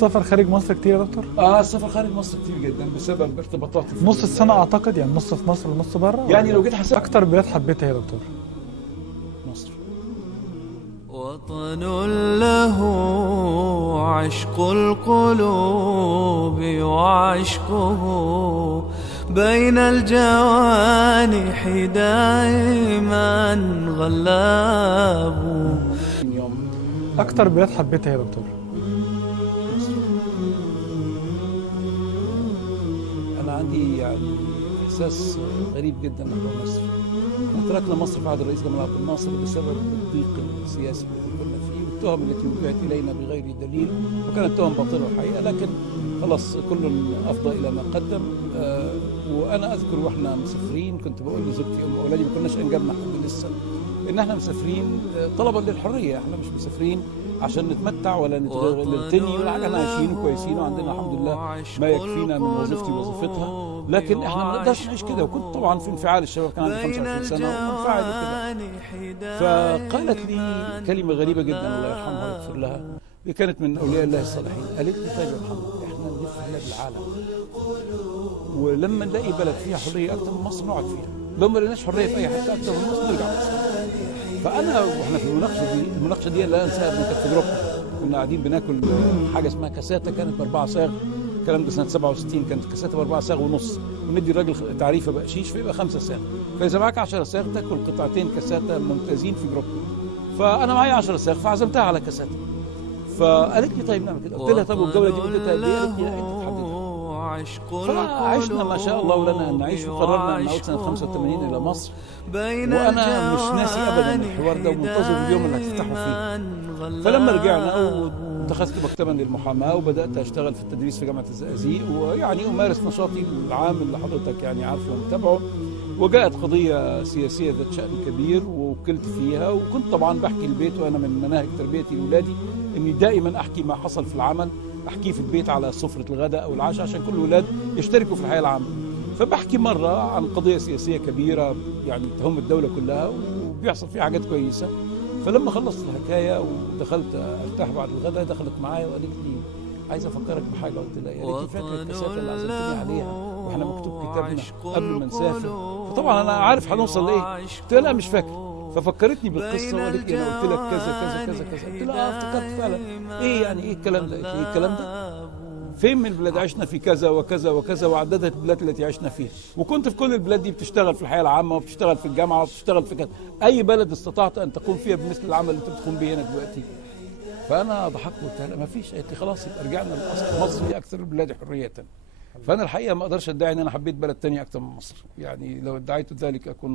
سفر خارج مصر كتير يا دكتور؟ السفر خارج مصر كتير جدا بسبب ارتباطاتي في نص السنة اعتقد، يعني نص في مصر ونص بره. يعني لو جيت حسبت اكتر بلاد حبيتها يا دكتور؟ مصر. وطن له عشق القلوب وعشقه بين الجوانح دائما غلاب. اكتر بلاد حبيتها يا دكتور؟ انا عندي يعني احساس غريب جدا نحو مصر. تركنا مصر في عهد الرئيس جمال عبد الناصر بسبب الضيق السياسي اللي كنا فيه والتهم التي وجهت الينا بغير دليل، وكانت تهم باطله الحقيقه، لكن خلاص كل افضى الى ما قدم. وانا اذكر واحنا مسافرين كنت بقول لزوجتي ام اولادي، ما كناش انجبنا حد لسه، ان احنا مسافرين طلبا للحريه، احنا مش مسافرين عشان نتمتع ولا نغتني ولا حاجه، احنا عايشين كويسين وعندنا الحمد لله ما يكفينا من وظيفتي ووظيفتها، لكن احنا ما نقدرش نعيش كده. وكنت طبعا في انفعال، الشباب كان عندي 25 سنه ومنفعل وكده. فقالت لي كلمه غريبه جدا الله يرحمها ويغفر لها، دي كانت من اولياء الله الصالحين. قالت لي طيب يا محمد، احنا نلف بلاد العالم، ولما نلاقي بلد فيها حريه اكتر من مصر نقعد فيها، لو ما لقيناش حريه في اي حته اكتر من مصر نرجع مصر. فانا واحنا في المناقشه دي لا انساها، كانت في اوروبا، كنا قاعدين بناكل حاجه اسمها كاساتا، كانت ب4 صاغ، الكلام ده سنه 67، كانت كاساتا ب4 صاغ ونص، وندي الراجل تعريفه بقشيش فيبقى 5 صاغ، فاذا معاك 10 صاغ تاكل قطعتين كاساتا ممتازين في اوروبا. فانا معايا 10 صاغ فعزمتها على كاساتا، فقالت لي طيب نعمل كده. قلت لها طب والجوله دي مدتها قد ايه؟ قالت لي لا انت تحددها. فعشنا ما شاء الله ولنا ان نعيش، وقررنا ان نعود سنه 85 الى مصر، وانا مش ناسي ابدا الحوار ده ومنتظر اليوم اللي هتفتحوا فيه. فلما رجعنا اتخذت مكتبا للمحاماه وبدات اشتغل في التدريس في جامعه الزقازيق، ويعني امارس نشاطي العام اللي حضرتك يعني عارفه ومتابعه. وجاءت قضيه سياسيه ذات شان كبير ووكلت فيها، وكنت طبعا بحكي البيت، وانا من مناهج تربيتي لاولادي اني دائما احكي ما حصل في العمل، احكيه في البيت على سفره الغداء او العشاء عشان كل الاولاد يشتركوا في الحياه العامه. فبحكي مره عن قضيه سياسيه كبيره يعني تهم الدوله كلها وبيحصل فيها حاجات كويسه. فلما خلصت الحكايه ودخلت ارتاح بعد الغداء، دخلت معايا وقالت لي عايز افكرك بحاجه. قلت لها يا ريت فاكر الكاسات اللي عزمتني عليها واحنا مكتوب كتابنا قبل ما نسافر. فطبعا انا عارف هنوصل لايه. قلت لها لا مش فاكر. ففكرتني بالقصه وقالت لي انا قلت لك كذا كذا كذا كذا. قلت لها افتكرت فعلا. ايه يعني ايه الكلام ده؟ قالت لي ايه الكلام ده؟ فين من البلاد عشنا في كذا وكذا وكذا، وعددت البلاد التي عشنا فيها، وكنت في كل البلاد دي بتشتغل في الحياه العامه وبتشتغل في الجامعه وبتشتغل في كذا، اي بلد استطعت ان تقوم فيها بمثل العمل اللي انت بتقوم به هنا دلوقتي. فانا ضحكت وقلت لها ما فيش. قالت لي خلاص يبقى رجعنا للاصل، مصر هي اكثر البلاد حريه. فانا الحقيقه ما اقدرش ادعي ان انا حبيت بلد ثاني اكثر من مصر، يعني لو ادعيت ذلك اكون